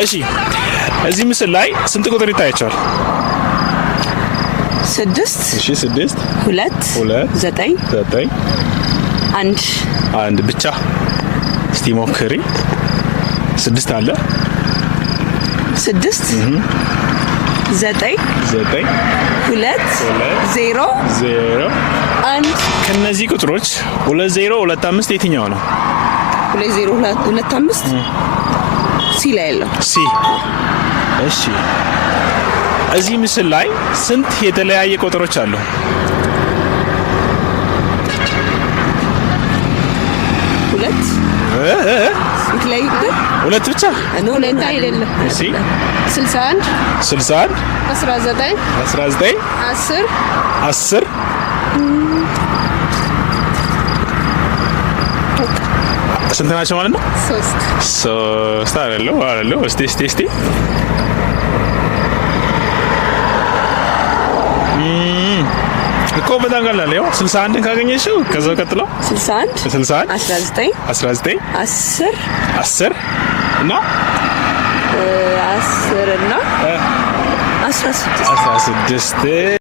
እሺ እዚህ ምስል ላይ ስንት ቁጥር ይታያቸዋል? 6 እሺ 6 2 9 1 ብቻ። እስቲ ሞክሪ። 6 አለ 6 9 2 0 1 ከነዚህ ቁጥሮች 2025 የትኛው ነው? 2025 ሲ ላይ ያለው ሲ። እሺ እዚህ ምስል ላይ ስንት የተለያየ ቁጥሮች አሉ? 2 የተለያየ ቁጥር 2 ብቻ ነው። ለእንታ አይደለም። እሺ 61 19 10 ስንት ናቸው ማለት ነው? 3 አይደለም። እስቲ እኮ በጣም ቀላል ነው። 61 ካገኘሽው ከዛው ቀጥሎ 61 19 10 እና 16